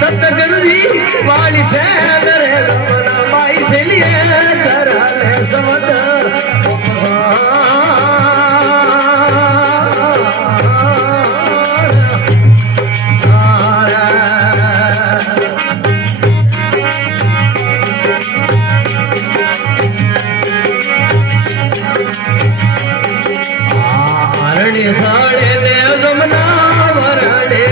सतगुरु जी वाली से माई से लिए कराले समझ साड़े दे जमना वरड़े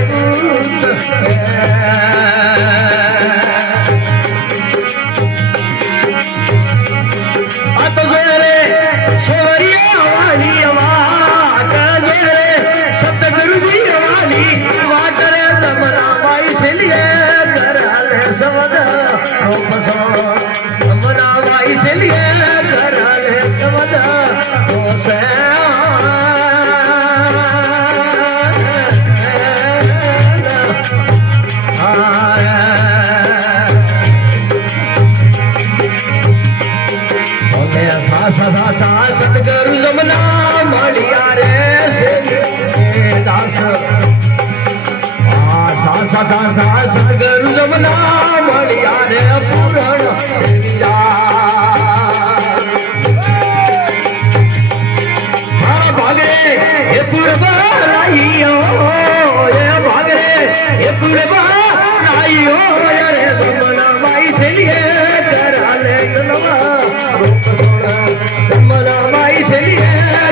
सतगुरु जमना मालिया रे दास सतगुरु जमना मालिया रे पूरण भागरे ये पूर्वाइयो ये भागरे ये पूर्वाइयो रे जमना माई से लिए कराले जमना माई से लिए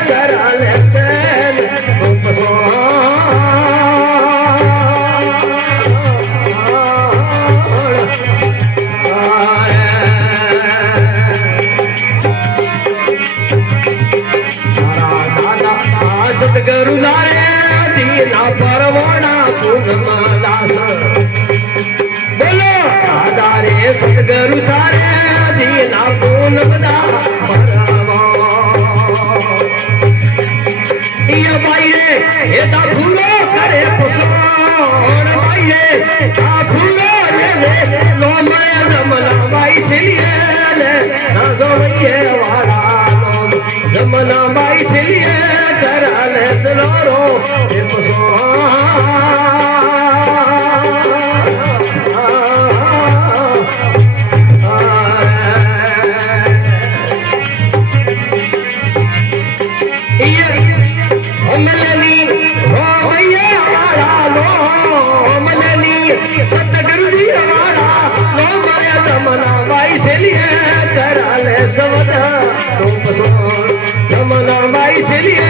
कराले सतगुरु लारे दीना परवाना दास बोलो दादा रे सतगुरु तारे दीना पूनमदा ये भाई रे ये दा फूलो करे पुसोण भाई रे दा फूलो रे लो मैं जमना भाई से लिए ले ना सोइए वाला जमना भाई से लिए कराले सलोरो ये सतगुरु जी हमारा लो माया जमना भाई से लिए कराले समझा जमना भाई से लिए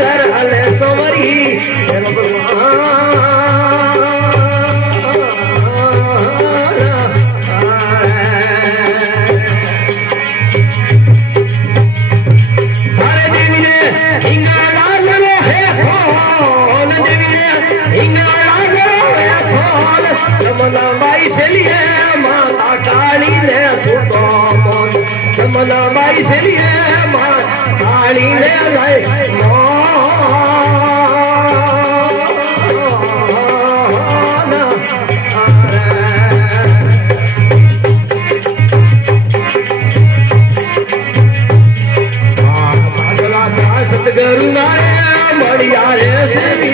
कराले सोमरी हरे देवी ने हिंगा डाल रो है फोन देवी ने हिंगा डाल रो है फोन जमना बाई से लिए माता काली ने फूटो मोन जमना बाई से लिए माता काली ने लाए सतगुरु नारे मड़िया रे से भी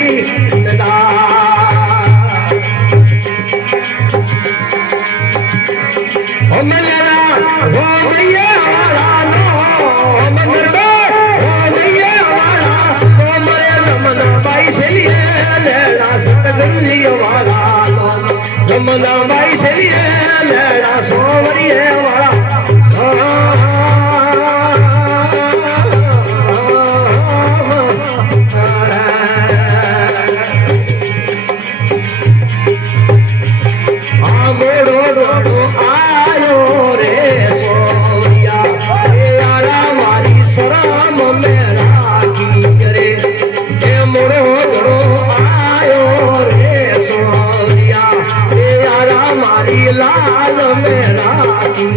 जमना बाई से लिए मेरा सोमरी है वाला हाँ मोड़ो लाल मेरा की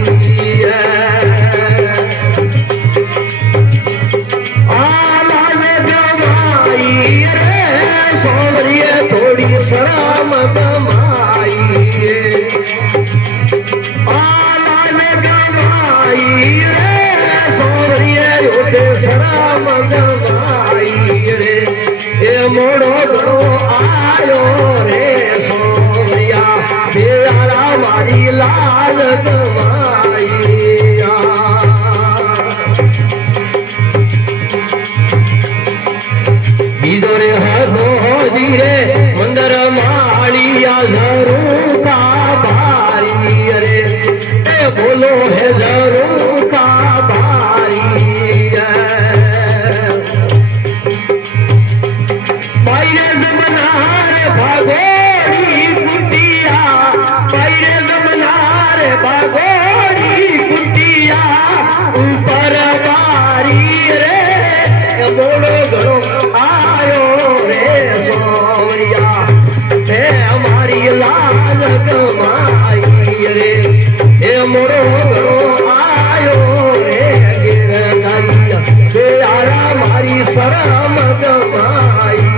लाल गवाई रे सोवरिया थोड़ी शराम गवाई लाल गवाई रे सोवरिया उठे शराम गवाई रे ए मोड़ो घणो आयो रे सोवरिया बेड़ा मारी लाल गवाई बीजो रे हसो जीरे मंदर मालिया जरूर का बारी रे ए बोलो है जरूर का बारी बाइरे जमनार भागोड़ी कुटिया बाइरे जमनार भागोड़ी कुटिया ऊपर बारी रे बोलो घरो आयो रे सोवरिया हे हमारी लाल गवाई रे हे मोरो घरो आयो रे गिरधारिया हे यारा मारी शरम गवाई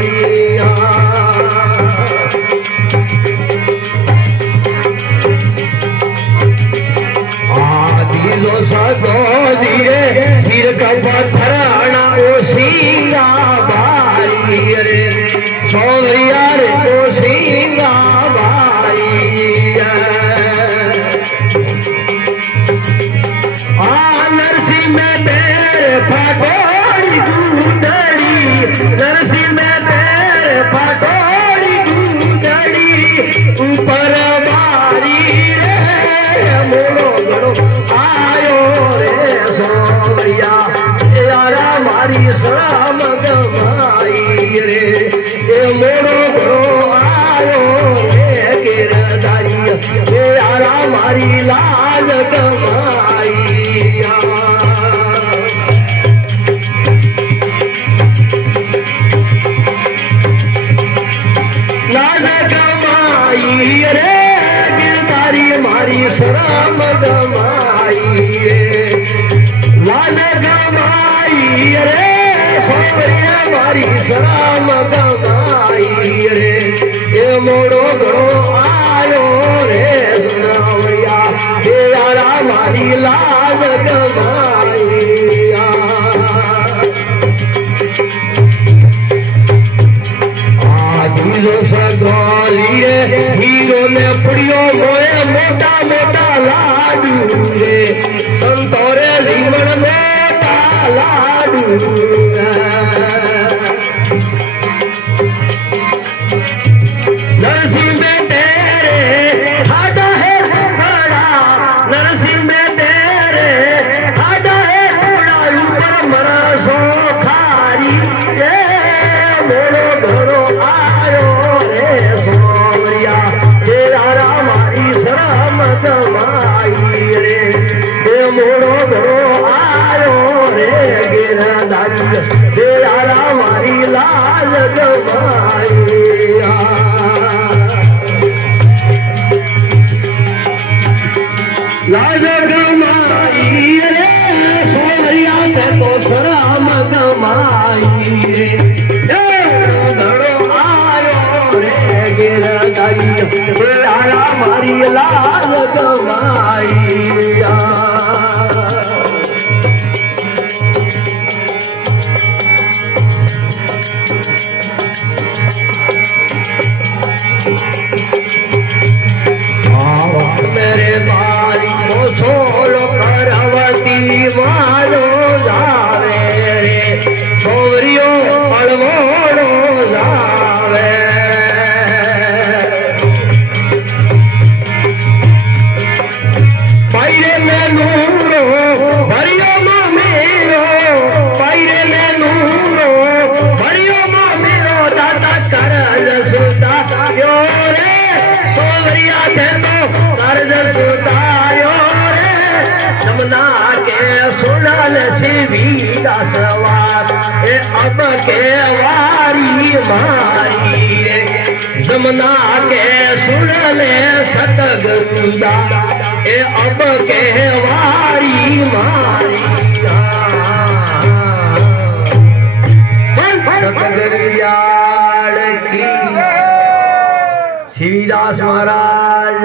आदिलो सगो धीरे सिर का पथराना ओ सिंगा बारी रे सोवरिया रे ओ सिंगा बारी नरसिंह में तेरे फाटोरी गुंदड़ी नरसिंह में तेरे फाटोरी गुंदड़ी ऊपर बारी रे मोड़ो घड़ो आयो रे सोवरिया यारा मारी शराम गवाई रे ए मोड़ो घड़ो आयो रे गिरधारिया यारा मारी लाल गवाई लाल गवाई रे गिरधारी मारी शराम गवाई लाल गवाई रे सोवरिया मारी शराम गवाई रे ए मोड़ो घड़ो आयो रे सोवरिया हे यारा मारी लाल गवाई हीरो सगोली रे हीरो ने पुड़ियो मोए मोटा मोटा लाडू रे संतोरे लीमड़ मोटा लाडू नरसिंह में तेरे हाडा है घोड़ा नरसिंह में तेरे हाडा है घोड़ा ऊपर मरा सो खारी रे मोरो घरो आयो रे सोवरिया हे यारा मारी शरम गवाई रे हे मोरो घरो आयो रे गिरधारी हे यारा मारी लाल गवाई लाल गवाई रे सोवरिया ते तो शरम गवाई रे घड़ो आयो रे गिरधारी यारा मारी लाल गवाई मेरे बाली को सोलो करवती मारो जावे रे सोवरियो पड़वोड़ो जावे पायरे में नूरो भरियो मां मेरो पायरे में नूरो भरियो मां मेरो दादा करज सुता यो रे सोवरिया थे तो करज सुतायो रे नमना के सुनल शिवी दासवार ए अब के वारी मारी रे जमुना के सुन ले सतगुरुदा ए अब के वारी मारी सतगुरुयाड़ की श्रीदास महाराज